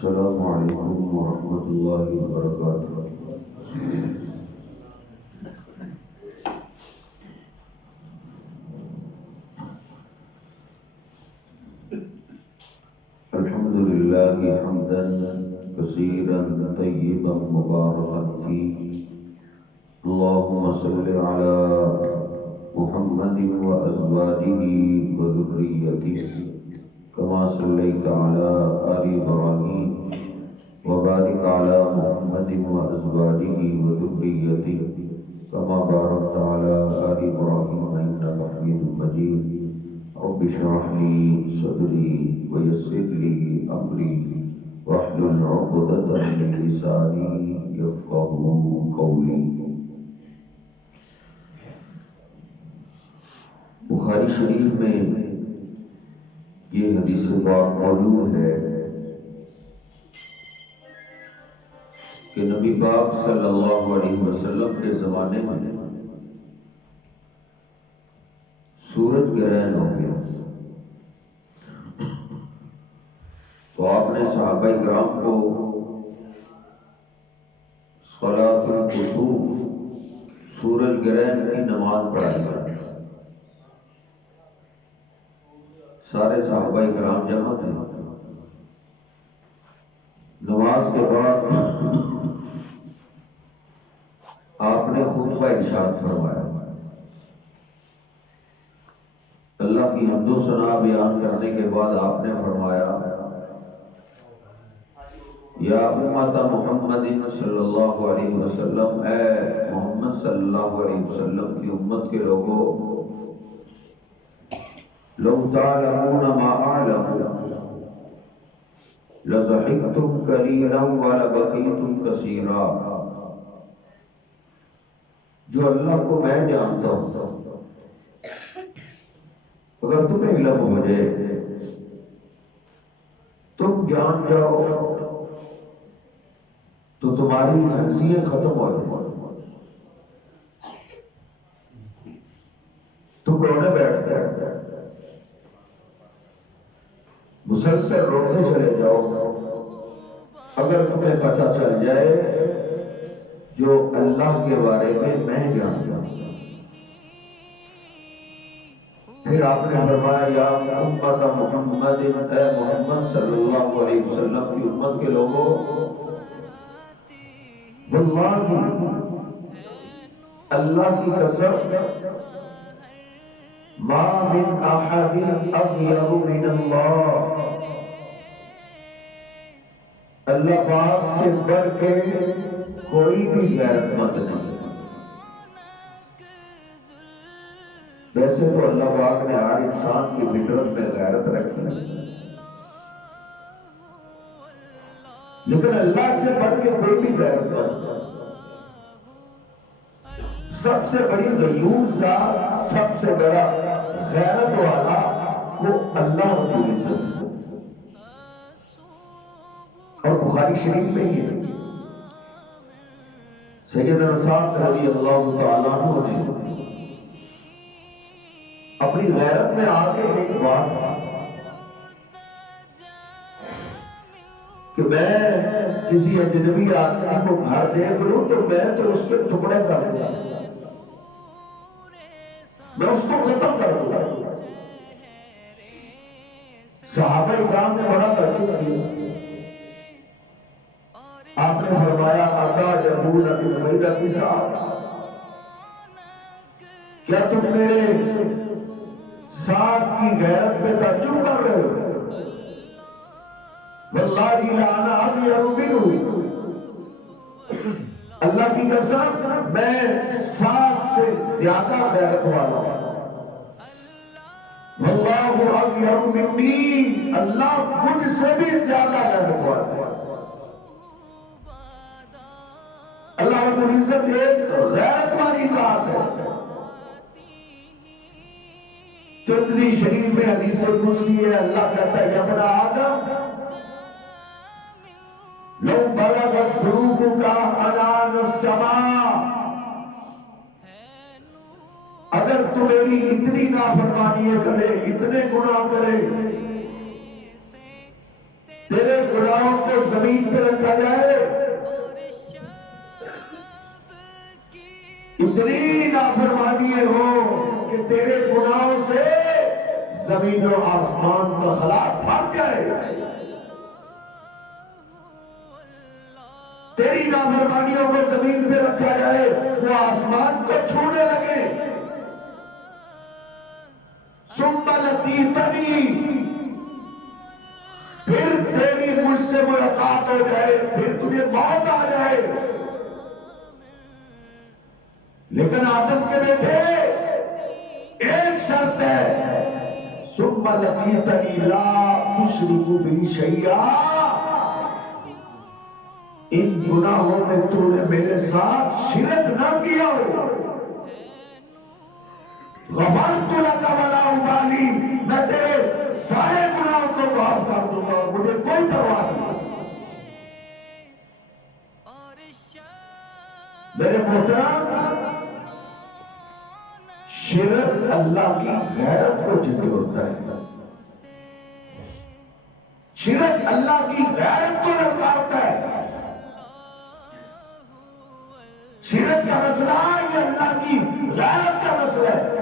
السلام علیکم ورحمۃ اللہ وبرکاتہ۔ الحمد للہ حمدا کثیرا طیبا مبارکا فیہ، اللہم صل علی محمد وازواجہ وذریتہ کما صلیت علی آل ابراہیم وبارک علی محمد وازواجہ وذریتہ کما بارکت علی آل ابراہیم انک حمید مجید۔ رب اشرح لي صدري ويسر لي امري واحلل عقدة من لساني يفقهوا قولي۔ بخاری شریف میں یہ حدیث پاک موجود ہے کہ نبی پاک صلی اللہ علیہ وسلم کے زمانے میں سورج گرہن ہو گیا تو آپ نے صحابہ کرام کو صلاۃ الکسوف سورج گرہن کی نماز پڑھائی۔ سارے صحابہ کرام جمع تھے۔ نماز کے بعد آپ نے خطبہ ارشاد فرمایا۔ اللہ کی حمد و ثنا بیان کرنے کے بعد آپ نے فرمایا، یا امت محمد صلی اللہ علیہ وسلم، اے محمد صلی اللہ علیہ وسلم کی امت کے لوگوں، لو تعلمون ما اعلم لضحکتم قلیلا ولبکیتم کثیرا۔ جو اللہ کو میں جانتا ہوں اگر تمہیں علم ہو جائے تم جان جاؤ تو تمہاری ہنسیاں ختم ہو جائیں، تم رونے بیٹھ جاؤ، مسلسل روتے چلے جاؤ اگر تمہیں پتہ چل جائے جو اللہ کے بارے میں جانتا ہوں۔ پھر آپ نے فرمایا، یا امت محمد، اے محمد صلی اللہ علیہ وسلم کی امت کے لوگوں، واللہ اللہ کی قسم، ما من احد اغیر من اللہ، اللہ پاک سے بڑھ کے کوئی بھی غیرت مند نہیں۔ ویسے تو اللہ پاک نے ہر انسان کی فطرت میں غیرت رکھی ہے، لیکن اللہ سے بڑھ کے کوئی بھی غیرت مند، سب سے بڑی غیور ذات، سب سے بڑا غیرت والا وہ اللہ رب العزت۔ اور بخاری شریف میں یہ سیدنا سعد رضی اللہ تعالیٰ عنہ نے اپنی غیرت میں آگے ایک بات کہ میں کسی اجنبی آدمی کو گھر دیکھ لوں تو میں تو اس کے ٹکڑے کر دوں، میں اس کو ختم کر دوں۔ صحابہ کرام نے بڑا تعجب کیا۔ آپ نے فرمایا، اتعجبون من غیرت سعد، کیا تم میرے سعد کی غیرت پہ تعجب کر رہے ہو؟ واللہ لا انا اغیر منہ، اللہ کی قسم میں سعد سے زیادہ غیرت والا ہوں۔ واللہ اغیر منی، اللہ مجھ سے بھی زیادہ غیرت والا ہے۔ اللہ رب العزت ایک غیرت والی ذات ہے۔ ترمذی شریف میں حدیث قدسی ہے، اللہ کہتا ہے، یا ابن آدم لو بلغت ذنوبک عنان السماء، اگر تو میری اتنی نافرمانی کرے، اتنے گناہ کرے، تیرے گناہوں کو زمین پہ رکھا جائے، اتنی نافرمانیاں ہوں کہ تیرے گناہوں سے زمین و آسمان کا خلا پھٹ جائے، تیری نافرمانیوں کو زمین پہ رکھا جائے، وہ آسمان کو چھونے لگے، ثم لقیتنی، پھر تیری مجھ سے ملاقات ہو جائے، پھر تجھے موت آ جائے، لیکن آدم کے بیٹے ایک شرط ہے، ثم لقیتنی لا تشرک بی شیئا، ان گناہوں میں تو نے میرے ساتھ شرک نہ کیا ہو، غفرت لک ولا ابالی، میں تیرے سارے گناہوں کو معاف کر دوں گا اور مجھے کوئی پرواہ نہیں۔ میرے محترم، شرک اللہ کی غیرت کو جھنجھوڑتا ہوتا ہے، شرک اللہ کی غیرت کو للکارتا ہے، شرک کا مسئلہ یہ اللہ کی غیرت کا مسئلہ ہے۔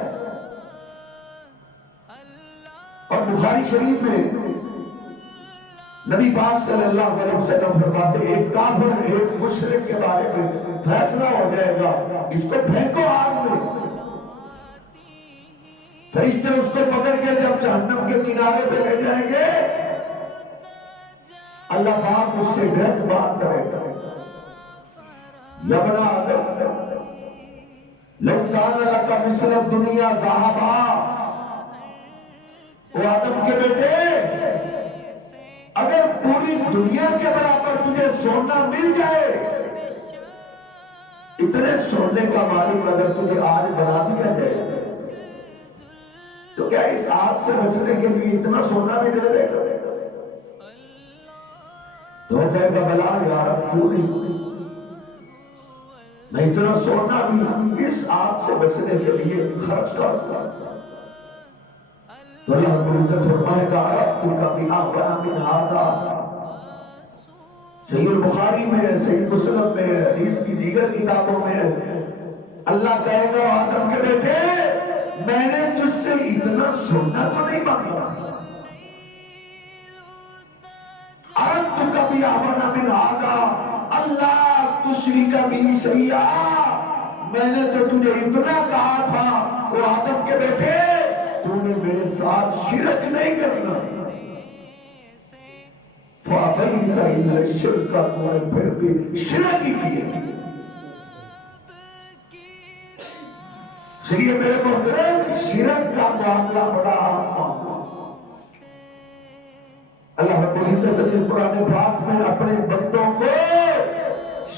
اور بخاری شریف میں نبی پاک صلی اللہ علیہ وسلم فرماتے ہیں، ایک کافر ایک مشرک کے بارے میں فیصلہ ہو جائے گا، اس کو پھینکو آگ میں، فرشتے اس کو پکڑ کے جب جہنم کے کنارے پہ لے جائیں گے، اللہ پاک اس سے ڈائریکٹ بات کرے گا، یا بنا آدم لو کان لک مثل الدنیا ذہبا، وہ آدم کے بیٹے اگر پوری دنیا کے برابر تجھے سونا مل جائے، اتنے سونے کا مالک اگر تجھے آج بنا دیا جائے تو کیا اس آگ سے بچنے کے لیے اتنا سونا بھی دے دے گا؟ تو کہے گا بلا یا رب کیوں نہیں، میں اتنا سونا بھی اس آگ سے بچنے کے لیے خرچ کرتا۔ تو اللہ رب العزت فرمائے گا رب کا بھی آخرا من ہذا، صحیح البخاری میں، صحیح مسلم میں، حدیث کی دیگر کتابوں میں اللہ کہے گا آدم کے بیٹے میں نے تجھ سے اتنا سونا تو نہیں مانگا، اردت کا بھی آخرا من ہذا اللہ تشرک بی شیئا، میں نے تو تجھے اتنا کہا تھا وہ آدم کے بیٹے تو نے میرے ساتھ شرک نہیں کرنا، فَأَبَيْتَ إِلَّا الشِّرْكَ، تو نے پھر بھی شرک ہی کیا۔ اس لیے میرے محترم شرک کا معاملہ بڑا معاملہ، اللہ رب العزت نے قرآن پاک میں اپنے بندوں کو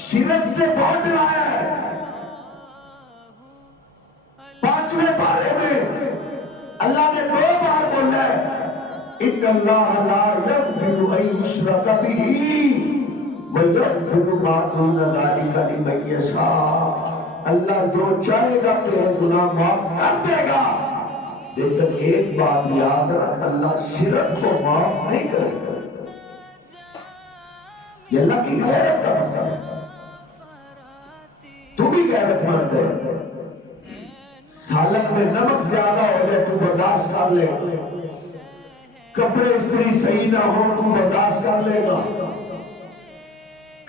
شرک سے بہت ڈرایا ہے۔ 5ویں پارے میں اللہ نے 2 بار بولا ہے ان اللہ لا یغفر ان یشرک بہ ویغفر ما دون ذلک لمن یشاء، اللہ جو چاہے گا تیرے گناہ معاف کر دے گا، لیکن ایک بات یاد رکھ، اللہ شرک کو معاف نہیں کرے گا۔ یہ اللہ کی غیرت کا مسئلہ ہے، تو بھی غیرت مند ہے، سالن میں نمک زیادہ ہو جائے تو برداشت کر لے گا، کپڑے استری صحیح نہ ہو تو برداشت کر لے گا،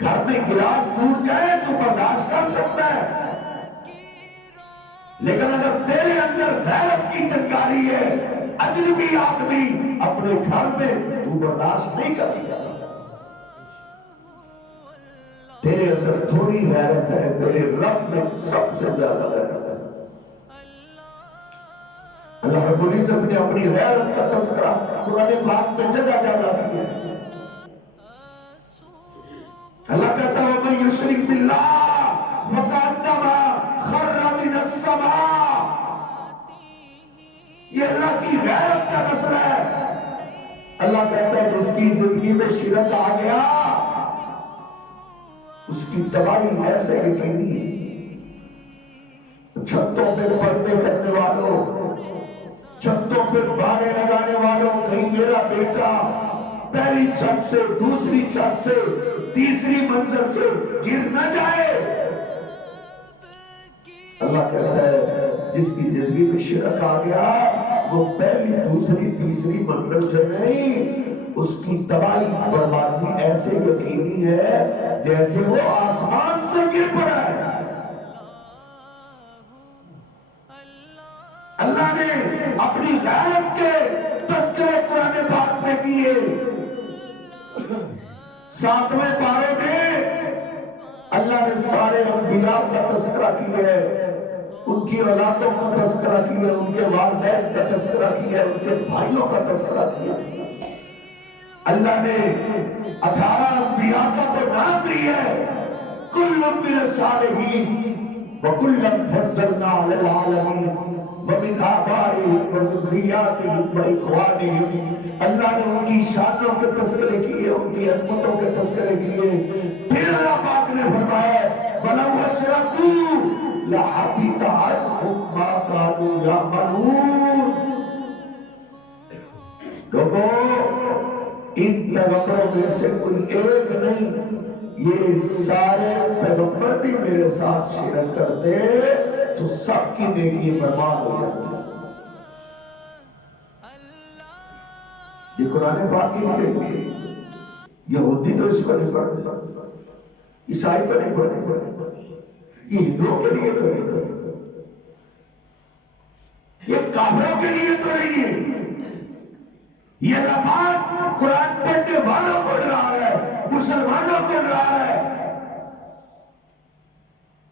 گھر میں گلاس ٹوٹ جائے تو برداشت کر سکتا ہے، لیکن اگر تیرے اندر غیرت کی چنگاری ہے، اجنبی آدمی اپنے گھر میں تو برداشت نہیں کر سکتا۔ تیرے اندر تھوڑی غیرت ہے، میرے رب میں سب سے زیادہ غیرت ہے۔ اللہ رب العزت نے اپنی غیرت کا تذکرہ قرآن پاک میں جگہ جگہ کیا ہے۔ اللہ کہتا ہے وَمَن يُشْرِكْ بِاللَّهِ فَكَأَنَّمَا خَرَّ مِنَ السَّمَاءِ، یہ اللہ کی غیرت کا مسئلہ ہے۔ اللہ کہتا ہے جس کی زندگی میں شرک آ گیا اس کی تباہی ایسے یقینی ہے۔ چھتوں پہ پردے کرنے والوں، چھتوں پہ بارے لگانے والوں، کہیں میرا بیٹا پہلی چھت سے، دوسری چھت سے، تیسری منزل سے گر نہ جائے۔ اللہ کہتا ہے جس کی زندگی میں شرک آ گیا وہ پہلی دوسری تیسری منزل سے نہیں، اس کی تباہی بربادی ایسے یقینی ہے جیسے وہ آسمان سے گر پڑا ہے۔ اللہ نے اپنی غیرت کے تذکرے قرآن پاک میں کیے۔ 7ویں پارے میں اللہ نے سارے انبیاء کا تذکرہ کیا ہے، ان کی اولادوں کا تذکرہ کیا، ان کے والدین کا تذکرہ کیا، ان کے بھائیوں کا تذکرہ کیا۔ اللہ نے 18 انبیاء کا تو نام لیا ہے، کل من الصالحین وکلًا فضلنا علی العالمین ومن آبائهم وذریاتهم واخوانهم۔ اللہ نے ان کی شانوں کے تذکرے کیے، ان کی عظمتوں کے تذکرے کیے۔ پھر اللہ پاک نے فرمایا وَلَوْ أَشْرَكُوا لَحَبِطَ عَنْهُمْ مَا كَانُوا يَعْمَلُونَ۔ لوگوں ان پیغمبروں میں سے کوئی ایک نہیں، یہ سارے پیغمبر بھی میرے ساتھ شرک کرتے تو سب کی نیکی برباد ہو جاتی۔ یہ قرآن پاک کے لیے یہودی تو اس کو نہیں پڑھتے، عیسائی تو نہیں پڑھتے، یہ ہندوؤں کے لیے تو نہیں، یہ کافروں کے لیے تو نہیں ہے۔ یہ لمحات قرآن پڑھنے والوں کو ڈرا رہا ہے، مسلمانوں کو ڈرا رہا ہے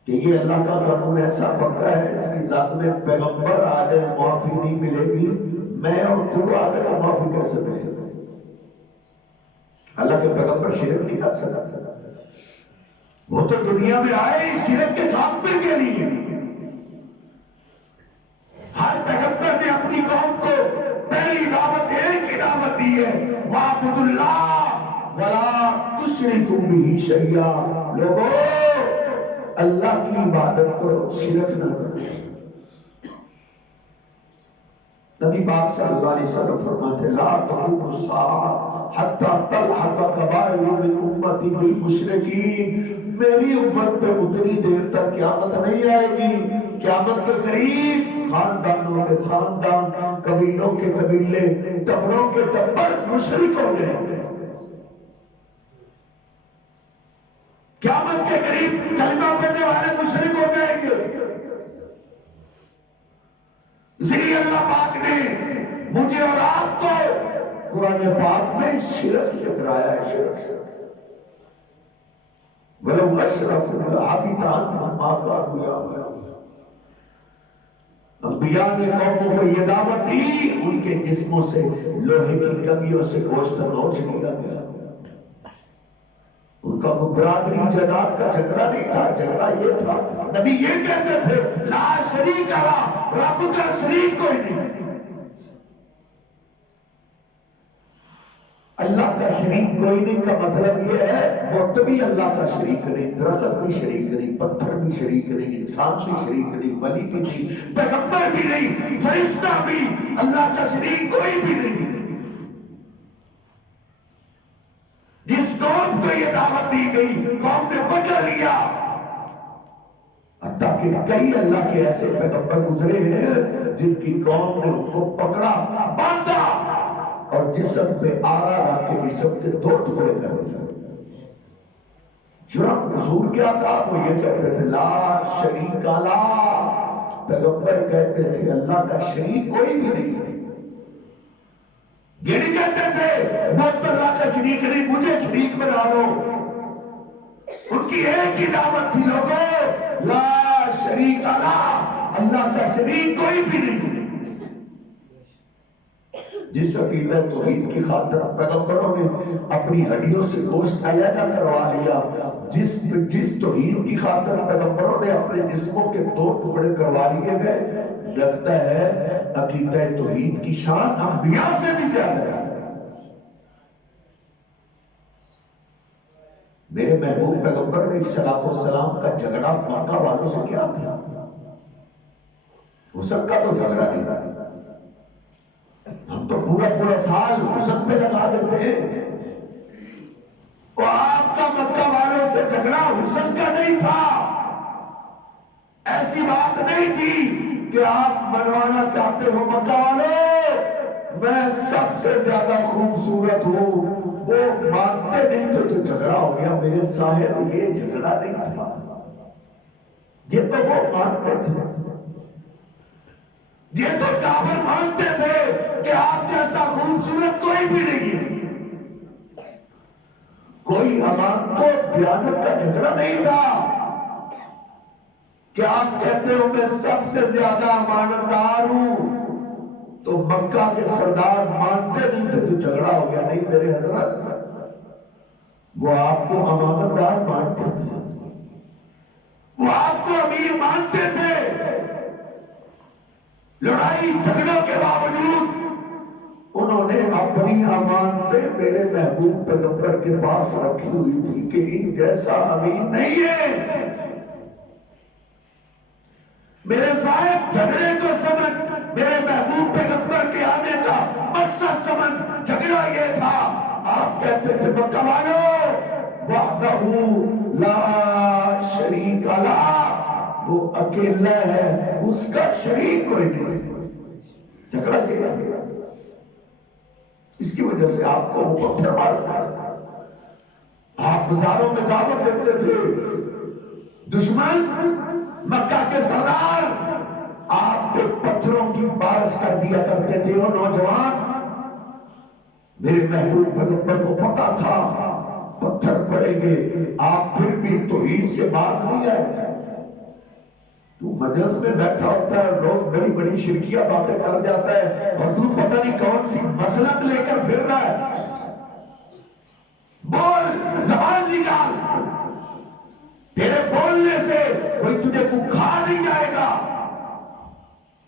کہ یہ اللہ کا قانون ایسا پکا ہے، اس کی ذات میں پیغمبر آ جائے معافی نہیں ملے گی، میں اور تو آ جائے تو معافی کیسے ملے گی؟ اللہ کے پیغمبر شرک نہیں کر سکتا، وہ تو دنیا میں آئے شرک کے خاتمے کے لیے۔ ہر پیغمبر نے اپنی قوم کو پہلی دعوت ایک ہی دعوت دی ہے، وَاعْبُدُوا اللَّهَ وَلَا تُشْرِكُوا بِهِ شَيْئًا۔ لوگوں اللہ کی عبادت کرو، شرک نہ کرو۔ نبی پاک صلی اللہ علیہ وسلم فرماتے لا تقوم الساعة حتى تلحق قبائل من امتی بالمشرکین۔ میری امت پہ اتنی دیر تک قیامت نہیں آئے گی، قیامت کے قریب خاندانوں کے خاندان، قبیلوں کے قبیلے، ٹبروں کے ٹبر مشرک ہو گئے۔ قیامت کے قریب کلمہ پڑھنے والے مشرک ہو جائیں گے۔ اس لیے اللہ پاک نے مجھے اور آپ کو قرآن پاک میں شرک سے ڈرایا ہے، شرک سے۔ وَلَوْ أَشْرَكُوا لَحَبِطَ عَنْهُمْ مَا كَانُوا يَعْمَلُونَ۔ انبیاء نے قوموں کو یہ دعوت دی، ان کے جسموں سے لوہے کی کمیوں سے گوشت نوچ لیا گیا۔ ان کا کوئی برادری جائیداد کا جھگڑا نہیں تھا، جھگڑا یہ تھا نبی یہ کہتے تھے لا شریک اللہ، رب کا شریک کوئی نہیں۔ اللہ کا شریک کوئی نہیں کا مطلب یہ ہے بت بھی اللہ کا شریک نہیں، درخت بھی شریک نہیں، پتھر بھی شریک نہیں، انسان بھی شریک نہیں، ولی بھی نہیں، پیغمبر بھی نہیں، فرشتہ بھی، اللہ کا شریک کوئی بھی نہیں۔ جس قوم کو یہ دعوت دی گئی قوم نے پکڑ لیا، حتیٰ کہ کئی اللہ کے ایسے پیغمبر گزرے ہیں جن کی قوم نے ان کو پکڑا، باندھا اور جسم پہ آرا رکھ کے جسم کے 2 ٹکڑے کر دیا۔ جرم قصور کیا تھا؟ وہ یہ کہتے تھے لا شریک اللہ، پیغمبر کہتے تھے اللہ کا شریک کوئی بھی نہیں ہے۔ یہ نہیں کہتے تھے بت اللہ کا شریک نہیں، مجھے شریک بنا لو۔ ان کی ایک ہی دعوت تھی لوگوں لا شریک اللہ، اللہ کا شریک کوئی بھی نہیں ہے۔ جس عقیدہ توحید کی خاطر پیغمبروں نے اپنی ہڈیوں سے گوشت علیحدہ کروا لیا، جس توحید کی خاطر پیغمبروں نے اپنے جسموں کے 2 ٹکڑے کروا لیے گئے، لگتا ہے عقیدہ توحید کی شان انبیاء سے بھی زیادہ ہے۔ میرے محبوب پیغمبر علیہ السلام کا جھگڑا مکہ والوں سے کیا تھا؟ حسن کا تو جھگڑا نہیں تھا، ہم تو پورا سال حسن پہ لگا دیتے ہیں، کہ آپ منوانا چاہتے ہو مکہ والے میں سب سے زیادہ خوبصورت ہوں، وہ مانتے نہیں تو جھگڑا ہو گیا میرے صاحب، یہ جھگڑا نہیں تھا، یہ تو وہ مانتے تھے، یہ تو کافر مانتے تھے کہ آپ جیسا خوبصورت کوئی بھی نہیں ہے، کوئی امان کو دیانت کا جھگڑا نہیں تھا کہ آپ کہتے ہو میں سب سے زیادہ امانتدار ہوں، تو مکہ کے سردار مانتے نہیں تھے تو جھگڑا ہو گیا، نہیں میرے حضرت وہ آپ کو امانتدار مانتے تھے، وہ آپ کو امیر مانتے تھے، لڑائی جھگڑوں کے باوجود انہوں نے اپنی امانتیں میرے محبوب پیغمبر کے پاس رکھی ہوئی تھی کہ ان جیسا امین نہیں ہے، میرے صاحب جھگڑے کو سمجھ، میرے محبوب پیغمبر کے آنے کا مقصد سمجھ، جھگڑا یہ تھا، آپ کہتے تھے مکہ والو وحدہ لا شریک لہ، وہ اکیلا ہے اس کا شریک کوئی نہیں، جھگڑا یہ تھا، اس کی وجہ سے آپ کو وہ پتھر مارتا، آپ بازاروں میں دعوت دیتے تھے، دشمن مکہ کے سردار آپ پہ پتھروں کی بارش کر دیا کرتے تھے، اور نوجوان میرے محبوب پیغمبر کو پتا تھا پتھر پڑیں گے، آپ پھر بھی توحید سے باز نہیں آئے تھے، تو مجلس میں بیٹھا ہوتا ہے، لوگ بڑی بڑی شرکیہ باتیں کر جاتا ہے اور تو پتہ نہیں کون سی مسلط لے کر پھر رہا ہے، بول زبان نکال، تیرے بولنے سے کوئی تجھے کو کھا نہیں جائے گا،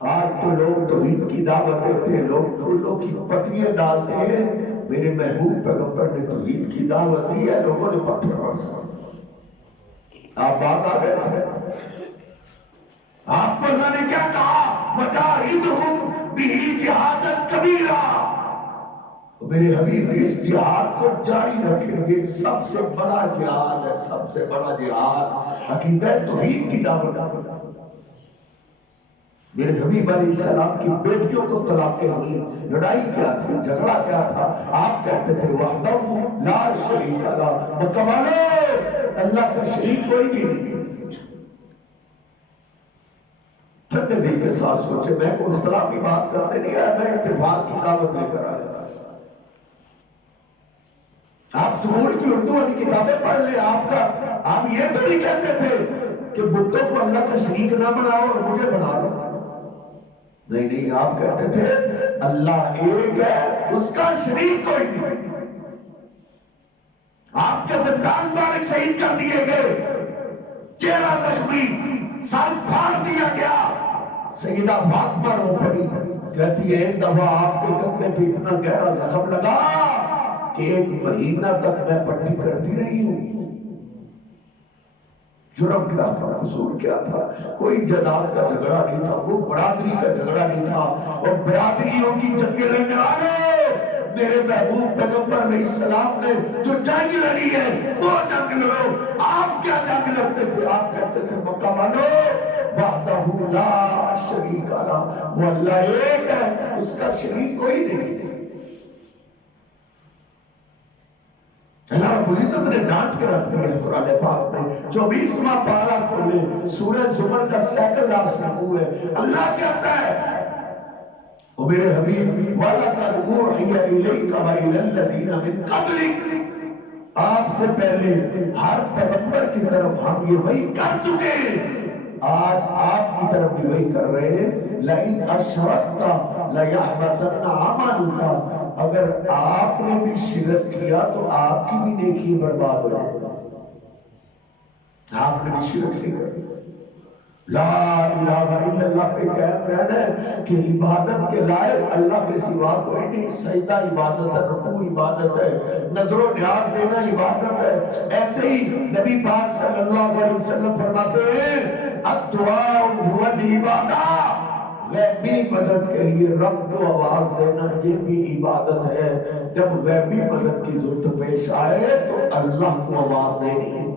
آج تو لوگ توحید کی دعوت دیتے ہیں، لوگ ڈھولوں کی پٹیاں ڈالتے ہیں، میرے محبوب پیغمبر نے توحید کی دعوت دی ہے، لوگوں نے پتھر برسا، آپ بات آ گئے تھے، آپ کو اللہ نے کیا کہا وَجَاهِدْهُمْ بِهِ جِهَادًا كَبِيرًا، میرے حبیب اس جہاد کو جاری رکھیں، یہ سب سے بڑا جہاد ہے، سب سے بڑا جہاد عقیدہ توحید کی دعوت۔ میرے حبیب علیہ السلام کی بیٹیوں کو طلاقیں ہوئی، لڑائی کیا تھی، جھگڑا کیا تھا، آپ کہتے تھے وحدہ لا شریک لہ، مکہ والو اللہ کا شریک کوئی بھی نہیں، ٹھنڈے دل کے ساتھ سوچے، میں کوئی اختلافی بات کرنے نہیں آیا، میں اتفاق کی دعوت لے کر آیا، آپ سکول کی اردو والی کتابیں پڑھ لیں، آپ یہ تو نہیں کہتے تھے کہ بتوں کو اللہ کا شریک نہ بناؤ اور مجھے بنا لو، نہیں، آپ کہتے تھے اللہ ایک ہے اس کا شریک کوئی نہیں، آپ کے دندان بارک شہید کر دیے گئے، چہرہ زخمی، سر پھاڑ دیا گیا، سیدہ فاطمہ رو پڑی، کہتی ہے ایک دفعہ آپ کے کندھے پہ اتنا گہرا زخم لگا کہ 1 مہینہ تک میں پٹی کرتی رہی ہوں، جرم کیا تھا، قصور کیا تھا، کوئی جداد کا جھگڑا نہیں تھا، کوئی برادری کا جھگڑا نہیں تھا، اور برادریوں کی جنگیں لڑنے والے میرے محبوب پیغمبر علیہ السلام نے جو جنگ لڑی ہے وہ جنگ لڑو، آپ کیا جنگ لڑتے تھے، آپ کہتے تھے مکہ والو وحدہ لا شریک لہ، وہ اللہ ایک ہے اس کا شریک کوئی نہیں، اللہ رب العزت نے ڈانٹ کے رکھ دیا ہے قرآن پاک میں، 24واں پارہ کھولے، سورہ زمر کا سیکنڈ لاسٹ رکوع ہے، اللہ کہتا ہے او میرے حبیب وَلَقَدْ أُوحِيَ إِلَيْكَ وَإِلَى الَّذِينَ مِن قَبْلِكَ، آپ سے پہلے ہر پیغمبر کی طرف ہم یہ وحی کر چکے ہیں، آج آپ کی طرف بھی وحی کر رہے ہیں، لَإِنْ أَشْرَكْتَ لَيَحْبَطَنَّ عَمَلُكَ، اگر آپ نے بھی شرک کیا تو آپ کی بھی نیکی برباد ہو جائے، آپ نے بھی شرک نہیں کر لا الہ الا اللہ پہ قائم رہنا ہے کہ عبادت کے لائق اللہ کے سوا کوئی نہیں، سجدہ عبادت ہے، رکوع عبادت ہے، نظر و نیاز دینا عبادت ہے، ایسے ہی نبی پاک صلی اللہ علیہ وسلم فرماتے ہیں الدعاء هو العبادہ، غیبی مدد کے لیے رب کو آواز دینا یہ بھی عبادت ہے، جب غیبی مدد کی ضرورت پیش آئے تو اللہ کو آواز دینی ہے،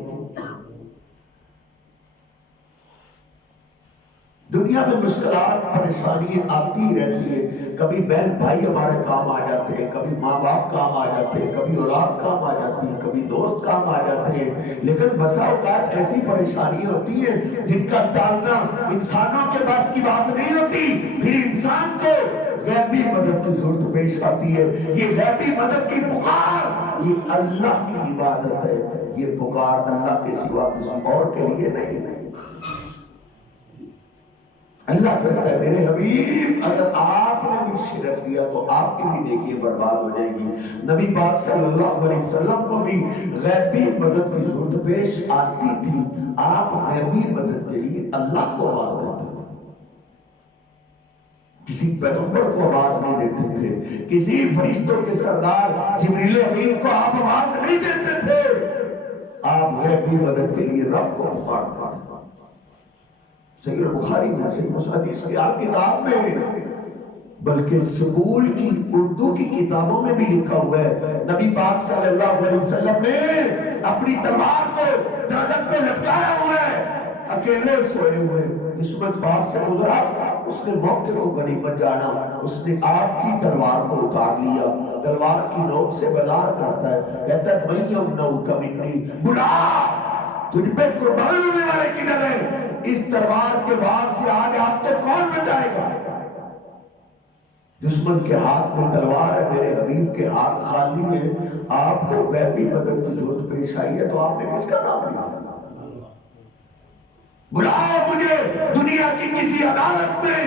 دنیا میں مشکلات پریشانی آتی ہی رہتی ہے، کبھی بہن بھائی ہمارے کام آ جاتے ہیں، کبھی ماں باپ کام آ جاتے ہیں، کبھی اولاد کام آ جاتی ہے، کبھی دوست کام آ جاتے ہیں، لیکن بسا اوقات ایسی پریشانیاں ہوتی ہیں جن کا ٹالنا انسانوں کے بس کی بات نہیں ہوتی، پھر انسان کو غیبی مدد کی ضرورت پیش آتی ہے۔ یہ غیبی مدد کی پکار یہ اللہ کی عبادت ہے، یہ پکار اللہ کے سوا کسی اور کے لیے نہیں ہے۔ اللہ کہتا ہے میرے حبیب اگر آپ نے بھی شرک کیا تو آپ کی بھی نیکی برباد ہو جائے گی۔ نبی پاک صلی اللہ علیہ وسلم کو بھی غیبی مدد کی ضرورت پیش آتی تھی، آپ غیبی مدد کے لیے اللہ کو آواز دیتے تھے، کسی پیغمبر کو آواز نہیں دیتے تھے، کسی فرشتوں کے سردار جبریل امین کو آپ آواز نہیں دیتے تھے، آپ غیبی مدد کے لیے رب کو پکارتے تھے۔ صحیح بخاری میں صحیح حدیث کی کتاب میں بلکہ سکول کی اردو کی کتابوں میں بھی لکھا ہوا ہے، نبی پاک صلی اللہ علیہ وسلم نے اپنی تلوار کو درخت پہ لٹکایا ہوا ہے، اکیلے سوئے ہوئے، دشمن پاس سے گزرا، اس نے موقع کو غنیمت جانا، اس نے آپ کی تلوار کو اتار لیا، تلوار کی نوک سے بلار کرتا ہے، کہتا ہے میں یمنعک منی، بلا تجھ پہ قربان ہونے والے کدھر ہیں؟ اس تلوار کے وار سے آج آپ کو کون بچائے گا؟ دشمن کے ہاتھ میں تلوار ہے، میرے حبیب کے ہاتھ خالی ہے، آپ کو غیبی مدد کی ضرورت پیش آئی ہے تو آپ نے کس کا نام لیا؟ بلاؤ مجھے دنیا کی کسی عدالت میں،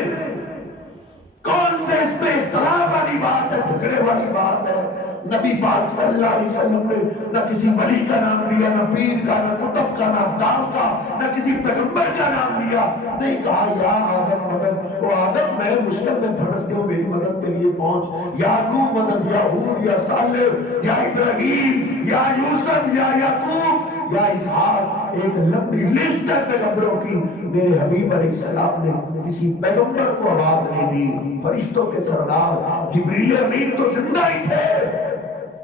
کون سے اس میں اختلاف والی بات ہے، جھگڑے والی بات ہے؟ نبی پاک صلی اللہ علیہ وسلم نے نہ کسی ولی کا نام لیا، نہ پیر کا، نہ کتب کا، نہ ابدال کا، نہ کسی پیغمبر کا نام لیا، نہیں کہا یا آدم مدد، او آدم میں مشکل میں پھنس گیا، میری مدد کے لیے پہنچ، یا نوح مدد، یا ہود، یا صالح، یا ابراہیم، یا یوسف، یا یعقوب، یا اسحاق، ایک لمبی لسٹ ہے پیغمبروں کی، میرے حبیب علیہ السلام نے کسی پیغمبر کو آواز نہیں دی، فرشتوں کے سردار جبریل امین تو زندہ ہی تھے،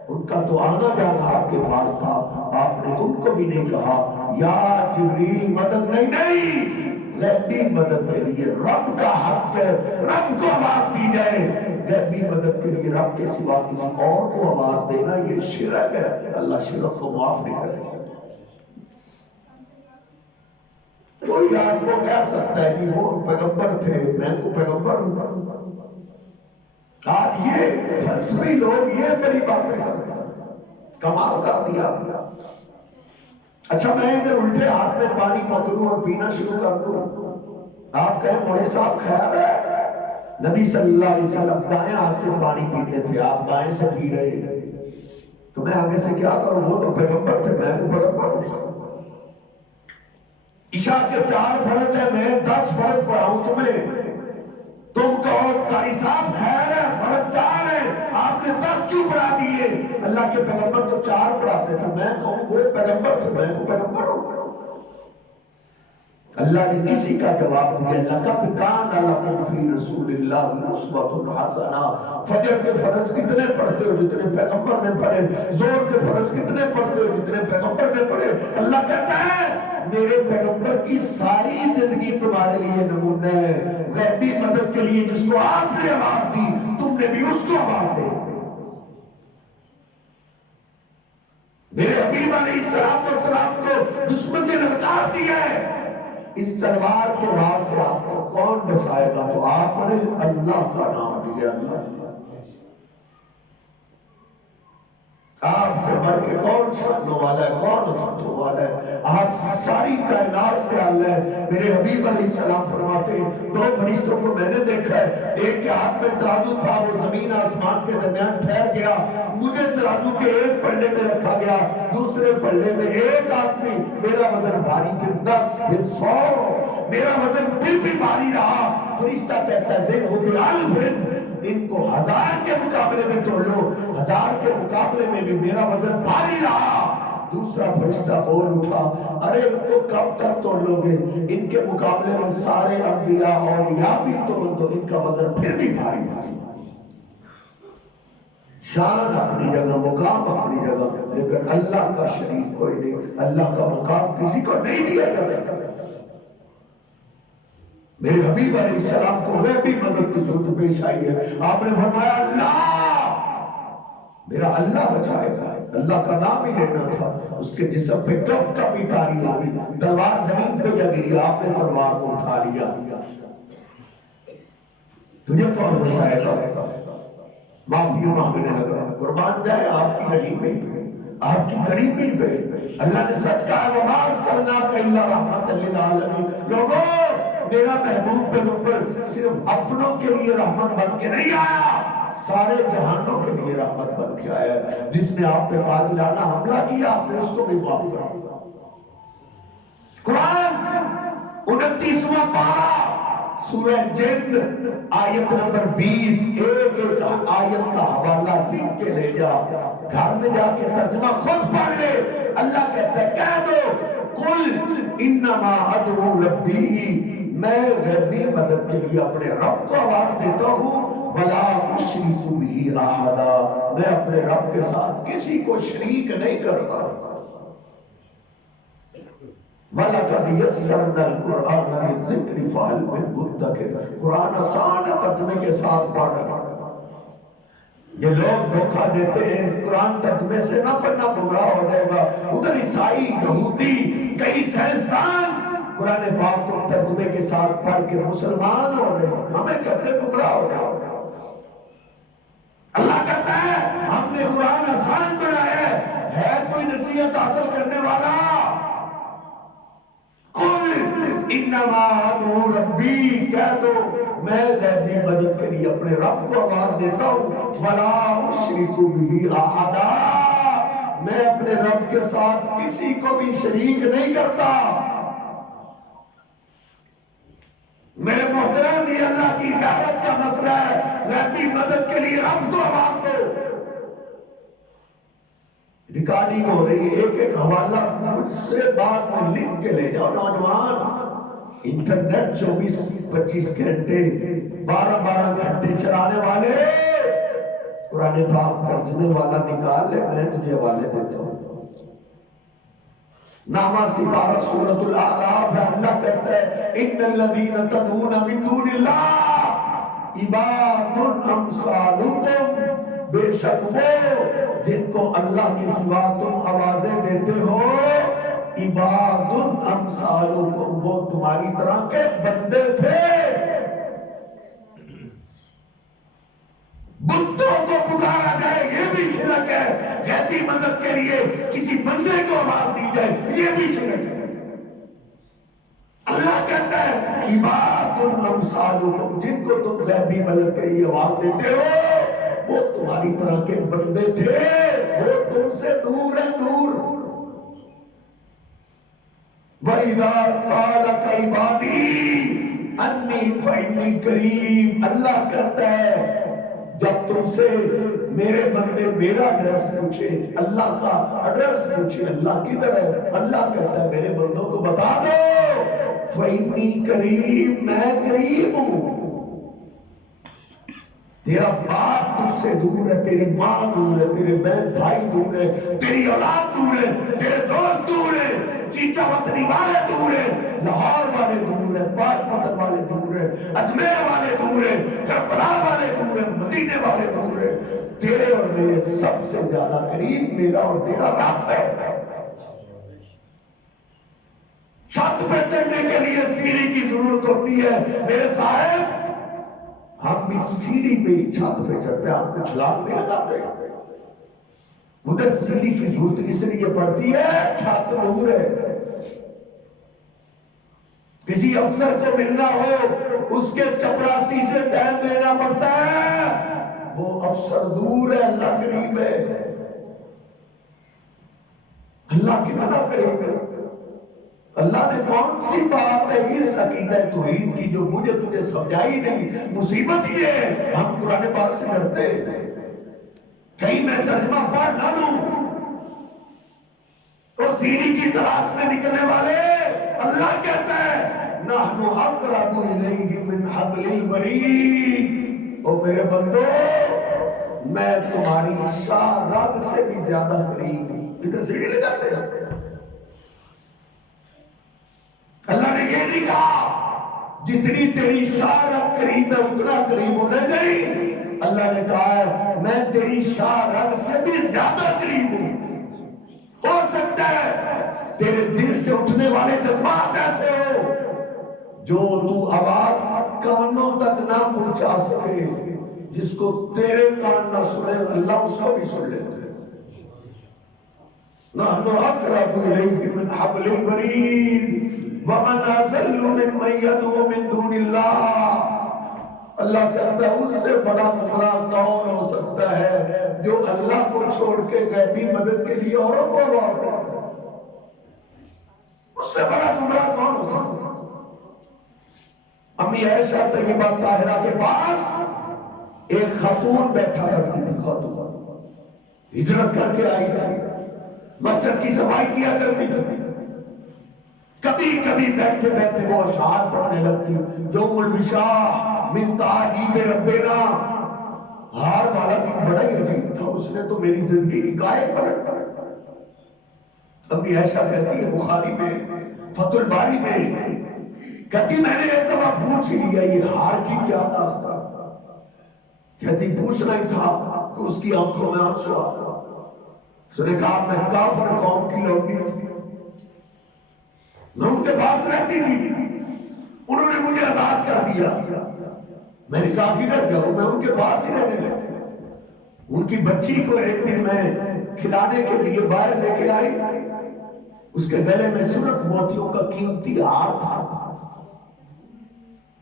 ان کا تو آنا جانا آپ کے پاس تھا، آپ نے ان کو بھی نہیں کہا یا جبریل مدد نہیں، غیبی مدد کے لیے رب کا حق ہے، رب کو آواز دی جائے، غیبی مدد کے لیے رب کے سوا کسی اور کو آواز دینا یہ شرک ہے، اللہ شرک کو معاف نہیں کرے۔ کوئی آپ کو کہہ سکتا ہے کہ وہ پیغمبر تھے، میں تو پیغمبر ہوں، آج یہ فلسفی لوگ یہ بڑی باتیں کرتے ہیں، کمال کر دیا۔ اچھا میں ادھر الٹے ہاتھ میں پانی پکڑوں اور پینا شروع کر دوں، آپ کہیں مولوی صاحب خیال ہے؟ نبی صلی اللہ علیہ وسلم دائیں ہاتھ سے پانی پیتے تھے، آپ دائیں سے پی رہے ہیں، تو میں آگے سے کیا کروں؟ وہ تو پیغمبر تھے، میں تو پیغمبر ہوں۔ عشاء کے 4 فرض ہے، میں 10 فرض پڑھاؤں تمہیں، تم کہو قاری صاحب خیر ہے فرض 4 ہے، آپ نے 10 کیوں پڑھا دیے؟ اللہ کے پیغمبر تو 4 پڑھاتے تھے، میں کہوں وہ پیغمبر تھے، میں تو پیغمبر ہوں۔ اللہ نے اسی کا جواب دیا، لَقَدْ كَانَ لَكُمْ فِي رَسُولِ اللَّهِ أُسْوَةٌ حَسَنَةٌ۔ فجر کے فرض کتنے پڑھتے ہو جتنے پیغمبر نے پڑھے؟ زور کے فرض کتنے پڑھتے ہو جتنے پیغمبر نے پڑھے؟ اللہ کہتا ہے میرے پیغمبر کی ساری زندگی تمہارے لیے نمونہ ہے، غیبی مدد کے لیے جس کو آپ نے آواز دی تم نے بھی اس کو آواز دے۔ میرے حبیب علیہ السلام کو دشمن نے للکار دیا ہے، اس تلوار کے وار سے آپ کو کون بچائے گا؟ تو آپ نے اللہ کا نام لیا، آپ سے بڑھ کے کون چھوڑنے والا ہے، کون چھوڑنے والا ہے؟ آپ ساری کائنات سے اللہ ہے۔ میرے حبیب علیہ السلام فرماتے ہیں 2 فرشتوں کو میں نے دیکھا ہے، ایک کے ہاتھ میں ترازو تھا، وہ زمین آسمان کے درمیان ٹھہر گیا، مجھے ترازو کے ایک پلڑے میں رکھا گیا، دوسرے پلڑے میں ایک آدمی، میرا وزن بھاری، پھر 10 پھر 100، میرا وزن پھر بھی بھاری رہا۔ فرشتہ کہتا ہے ذن ہو بِالْعَلْفٍ، ان کو 1000 کے مقابلے میں توڑ لو، 1000 کے مقابلے میں بھی میرا وزن بھاری رہا۔ دوسرا فرشتہ بول اٹھا ارے ان کو کب تک توڑ لو گے؟ ان کے مقابلے میں سارے انبیاء اولیاء بھی توڑ دو، ان کا وزن پھر بھی بھاری بھاری۔ شان اپنی جگہ، مقام اپنی جگہ، لیکن اللہ کا شریک کوئی نہیں، اللہ کا مقام کسی کو نہیں دیا جا سکتا۔ میرے حبیب علیہ السلام کو غیبی مدد کی ضرورت پیش آئی ہے، آپ نے فرمایا اللہ، میرا اللہ بچائے گا، اللہ کا نام ہی لینا تھا۔ اس کے جسم پہ کب کبھی تاری ہوگی، تلوار زمین پہ جا گری، آپ نے تلوار کو اٹھا لیا۔ تجھے کون بچائے گا؟ معافی مانگنے لگا، قربان جائے آپ کی رحیمی پہ، آپ کی قریبی پہ۔ اللہ نے سچ کہا وَمَا أَرْسَلْنَاكَ إِلَّا رَحْمَةً لِّلْعَالَمِينَ۔ لوگوں، میرا محبوب پیغمبر صرف اپنوں کے لیے رحمت بن کے نہیں آیا، سارے جہانوں کے لیے رحمت بن کے آیا ہے۔ جس نے آپ پہ قاتلانہ حملہ کیا، آپ نے اس کو بھی معاف کر دیا۔ قرآن 29واں پارہ سورہ جن آیت نمبر 20، ایک ایک آیت کا حوالہ لکھ کے لے جا، گھر میں جا کے ترجمہ خود پڑھ لے۔ اللہ کہتا ہے کہہ دو قل انما ادعو ربی، میں غیبی مدد کے لیے اپنے رب کو آواز دیتا ہوں، ولا اشرک بہ احدا، میں اپنے رب کے ساتھ کسی کو شریک نہیں کرتا۔ وَلَقَدْ يَسَّرْنَا الْقُرْآنَ لِلذِّكْرِ فَهَلْ مِن مُدَّكِرٍ۔ قرآن آسان ترجمے کے ساتھ پڑھا۔ یہ لوگ دھوکہ دیتے ہیں قرآن ترجمے سے نہ پڑھنا گمراہ ہو جائے گا۔ ادھر عیسائی، یہودی، کئی سائنسدان قرآن پاک کو ترجمے کے ساتھ پڑھ کے مسلمان ہو گئے، ہمیں کہتے گمراہ ہو گئے۔ اللہ کہتا ہے ہم نے قرآن آسان بنایا ہے کوئی نصیحت حاصل کرنے والا؟ قل انما ادعو ربی، کہہ دو میں غیبی مدد کے لیے اپنے رب کو آواز دیتا ہوں، ولا اشرک بہ احدا، میں اپنے رب کے ساتھ کسی کو بھی شریک نہیں کرتا۔ میرے محترم، یہ اللہ کی غیرت کا مسئلہ ہے۔ غیبی مدد کے لیے رب کو آواز دو۔ ریکارڈنگ ہو رہی ہے، ایک ایک حوالہ مجھ سے بعد میں لکھ کے لے جاؤ۔ نوجوان انٹرنیٹ 24-25 گھنٹے 12-12 گھنٹے چلانے والے، قرآن پاک ترجمے والا نکال لے، میں تجھے حوالے دیتا ہوں۔ نامہ سپارہ سورۃ الاعراف ہے، اللہ کہتا ہے ان الذین تدعون من دون اللہ عباد امثالکم، بے شک وہ جن کو اللہ کے سوا تم آوازیں دیتے ہو، عباد امثالکم، وہ تمہاری طرح کے بندے تھے۔ بتوں کو پکارا جائے یہ بھی شرک ہے، غیبی مدد کے لیے کسی بندے کو آواز دی جائے یہ بھی شرک ہے۔ اللہ کہتا ہے عباد امثالکم، جن کو تم غیبی مدد کے لیے آواز دیتے ہو وہ تمہاری طرح کے بندے تھے، وہ تم سے دور ہیں، دور۔ وَإِذَا سَأَلَكَ عِبَادِي أَنِّي فَإِنِّي قَرِيبٌ، اللہ کہتا ہے جب تم سے میرے بندے میرا ایڈریس پوچھے، اللہ کا ایڈریس پوچھے، اللہ کدھر ہے، اللہ کہتا ہے میرے بندوں کو بتا دو فَإِنِّي قَرِيبٌ، میں قریب ہوں۔ تیرا باپ تجھ سے دور ہے، تیری ماں دور ہے، تیرے بہن بھائی دور ہے، تیری اولاد دور ہے، تیرے دوست دور ہے، چیچا وطنی والے دور ہیں، لاہور والے دور ہیں، پاک پتن والے دور ہیں، اجمیر والے دور ہیں، کربلا والے دور ہیں، مدینے والے دور ہیں۔ تیرے اور میرے سب سے زیادہ قریب میرا اور تیرا رب ہے۔ چھت پہ چڑھنے کے لیے سیڑھی کی ضرورت ہوتی ہے میرے صاحب، ہم بھی سیڑھی پہ ہی چھت پہ چڑھتے ہیں، ہم کو چھلانگ نہیں لگاتے۔ ادھر سیڑھی کی ضرورت اس لیے پڑتی ہے چھت دور ہے۔ کسی افسر کو ملنا ہو اس کے چپراسی سے ٹائم لینا پڑتا ہے، وہ افسر دور ہے، اللہ قریب ہے۔ اللہ کتنا قریب ہے۔ اللہ نے کون سی بات ہے اس عقیدہ توحید کی جو مجھے تجھے سمجھائی نہیں؟ مصیبت یہ ہے ہم قرآن پاک سے ڈرتے، کہیں میں ترجمہ پڑھ نہ لوں۔ تو سیڑھی کی تلاش میں نکلنے والے، اللہ کہتا ہے نحن اقرب الیہ من حبل الورید، او میرے بندو میں تمہاری شاہ رگ سے بھی زیادہ قریب ہوں۔ ادھر سیڑھی لگاتے ہیں۔ اللہ نے یہ نہیں کہا جتنی تیری شارت قریب ہے اتنا قریب ہونے نہیں. اللہ نے کہا ہے میں تیری شارت سے بھی زیادہ قریب ہوں. ہو سکتا ہے تیرے دل سے اٹھنے والے جذبات ایسے ہو جو تو آواز کانوں تک نہ پہنچا سکے، جس کو تیرے کان نہ سنے اللہ اس کو بھی سن لیتے ہیں. نحن اقرب الیہ من حبل الورید ومن اضل ممن یدعو من دون اللہ. اللہ کہتا ہے اس سے بڑا گمراہ کون ہو سکتا ہے جو اللہ کو چھوڑ کے غیبی مدد کے لیے اوروں کو آواز دیتا ہے. اس سے بڑا گمراہ کون ہو سکتا ہے؟ امی عائشہ طیبہ طاہرہ کے پاس ایک خاتون بیٹھا کرتی تھی. خاتون ہجرت کر کے آئی تھی، مسجد کی صفائی کیا کرتی تھی. کبھی کبھی بیٹھے بیٹھے وہ اشعار پڑھنے لگتی. یوم البشاہ من تعجیب ربنا. ہار والا دن بڑا ہی عجیب تھا، اس نے تو میری زندگی کی کائے پلٹ کر. امی عائشہ کہتی ہے بخاری میں فتح الباری میں، کہتی میں نے ایک دفعہ پوچھ لیا یہ ہار کی کیا داستان. کہتی پوچھنا ہی تھا کہ اس کی آنکھوں میں آنسو آ. اس نے کہا میں کافر قوم کی لوٹی تھی، میں ان کے پاس رہتی تھی، انہوں نے مجھے آزاد کر دیا. میں نے کہا کدھر جاؤں، میں ان کے پاس ہی رہنے لگا. ان کی بچی کو ایک دن میں کھلانے کے لیے باہر لے کے آئی. اس کے گلے میں سرخ موتیوں کا قیمتی ہار تھا.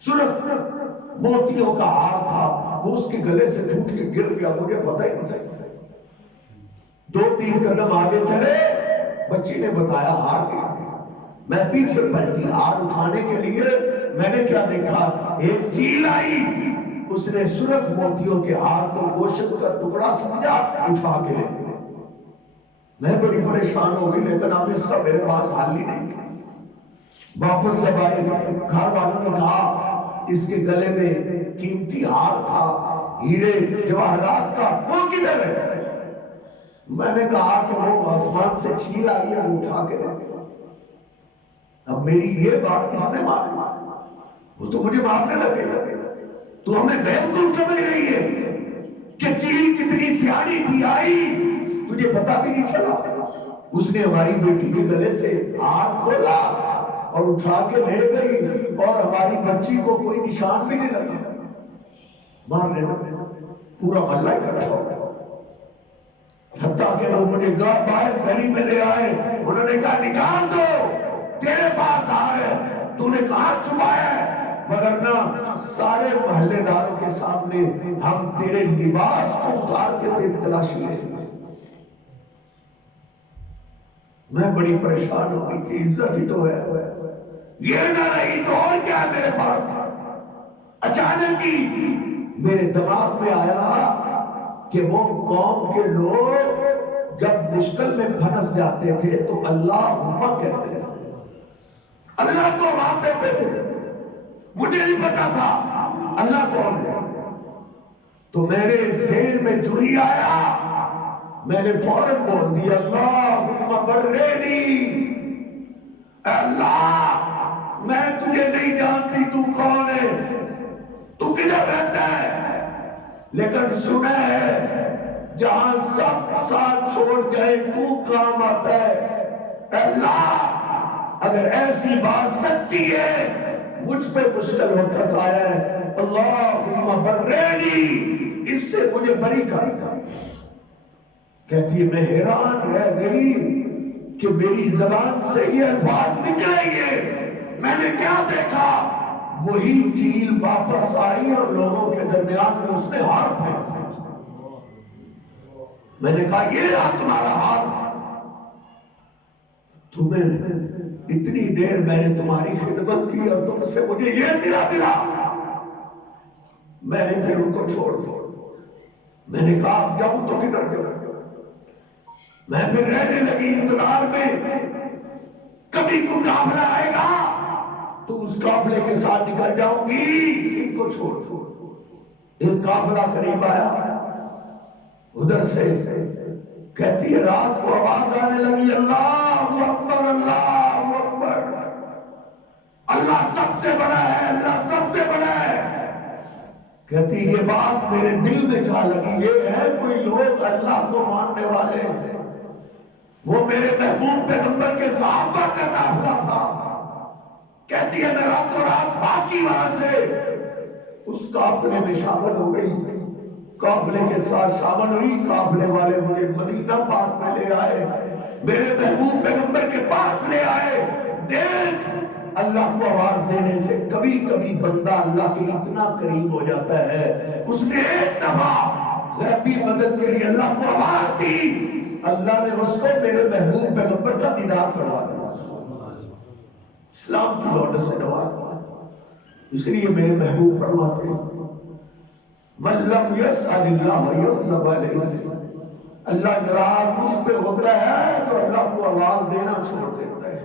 سرخ موتیوں کا ہار تھا، وہ اس کے گلے سے ٹوٹ کے گر گیا. مجھے پتہ ہی نہیں. 2-3 قدم آگے چلے، بچی نے بتایا ہار گر گیا. میں پیچھے پلٹی ہار اٹھانے کے لیے. میں نے کیا دیکھا، ایک چیل آئی، اس نے سرخ موتیوں کے ہار کو گوشت کا ٹکڑا سمجھا، اٹھا کے لے. میں بڑی پریشان ہو گئی، لیکن اب اس کا میرے پاس حل ہی نہیں. واپس جب آئے گھر والوں نے کہا اس کے گلے میں قیمتی ہار تھا، ہیرے جواہرات کا، وہ کدھر ہے؟ میں نے کہا کہ وہ آسمان سے چیل آئی ہے، وہ اٹھا کے لے. اب میری یہ بات کس نے مانی؟ وہ تو مجھے مارنے لگے. تو ہمیں بیوقوف سمجھ رہی ہے کہ چیل کتنی سیاڑی تھی، آئی تجھے پتا بھی نہیں چلا. اس نے ہماری بیٹی کے گلے سے ہار کھولا اور اٹھا کے لے گئی، اور ہماری بچی کو کوئی نشان بھی نہیں لگا. مارنے لگے، پورا محلہ اکٹھا ہو گیا. حتیٰ کہ وہ مجھے باہر گلی میں لے آئے. انہوں نے کہا نکال دو، تیرے پاس آ ہے، تو نے کہاں چھپایا ہے؟ وگرنہ سارے محلے داروں کے سامنے ہم تیرے لباس کو اتار کے تیری تلاشی لیں. میں بڑی پریشان ہو گئی کہ عزت ہی تو ہے، یہ نہ رہی تو اور کیا ہے میرے پاس. اچانک ہی میرے دماغ میں آیا کہ وہ قوم کے لوگ جب مشکل میں پھنس جاتے تھے تو اللہ کہتے تھے، اللہ کو آواز دیتے تھے. مجھے نہیں پتا تھا اللہ کون ہے. تو میرے ذہن میں جو ہی آیا میں نے فوراً بول دیا اللہم برنی. اللہ میں تجھے نہیں جانتی تو کون ہے، تو کدھر رہتا ہے، لیکن سنا ہے جہاں سب ساتھ چھوڑ گئے تو کام آتا ہے. اللہ اگر ایسی بات سچی ہے، مجھ پہ مشکل وقت آیا ہے، اللہم برنی، اس سے مجھے بری کر دیا. کہتی ہے میں حیران رہ گئی کہ میری زبان سے یہ الفاظ نکلے گے. میں نے کیا دیکھا، وہی چیل واپس آئی اور لوگوں کے درمیان میں اس نے ہار پھینک دیا. میں نے کہا یہ رہا تمہارا ہار، تمہیں اتنی دیر میں نے تمہاری خدمت کی اور تم سے مجھے یہ صلہ ملا. میں نے پھر ان کو چھوڑ دیا. میں نے کہا اب جاؤں تو کدھر جاؤں. میں پھر رہنے لگی انتظار میں، کبھی کوئی قافلہ آئے گا تو اس قافلے کے ساتھ نکل جاؤں گی، ان کو چھوڑ دو. ایک قافلہ قریب آیا، ادھر سے کہتی ہے رات کو آواز آنے لگی اللہ اکبر اللہ اکبر. اللہ سب سے بڑا ہے، اللہ کہتی یہ بات میرے دل میں جا لگی، یہ ہے کوئی لوگ اللہ کو ماننے والے ہیں، وہ میرے محبوب پیغمبر کے صحابہ کا قافلہ تھا۔ کہتی ہے میں راتوں رات باقی وہاں سے اس قافلے میں شامل ہو گئی، قافلے کے ساتھ شامل ہوئی، قافلے والے مجھے مدینہ پاک میں لے آئے، میرے محبوب پیغمبر کے پاس لے آئے۔ دیکھ اللہ کو آواز دینے سے کبھی کبھی بندہ اللہ کے اتنا قریب ہو جاتا ہے، اس نے ایک دفعہ غیبی مدد کے لیے اللہ کو آواز دی، اللہ نے اس کو میرے محبوب پیغمبر کا دیدار کروا دیا، اسلام کی دولت سے نواز دیا۔ اس لیے میرے محبوب فرماتے ہیں من لم يسأل اللہ یغضب علیہ، اللہ ناراض مجھ پہ ہوتا ہے تو اللہ کو آواز دینا چھوڑ دیتا ہے۔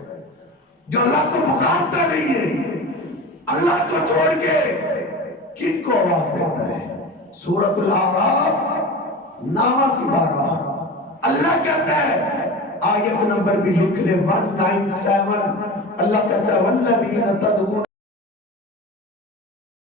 جو اللہ کو پکارتا نہیں ہے، اللہ کو چھوڑ کے کن کو آواز دیتا ہے؟ سورۃ الاعراف 9 پارہ اللہ کہتا ہے، آیت نمبر بھی لکھ لے 197، اللہ کہتا ہے والذین تدعون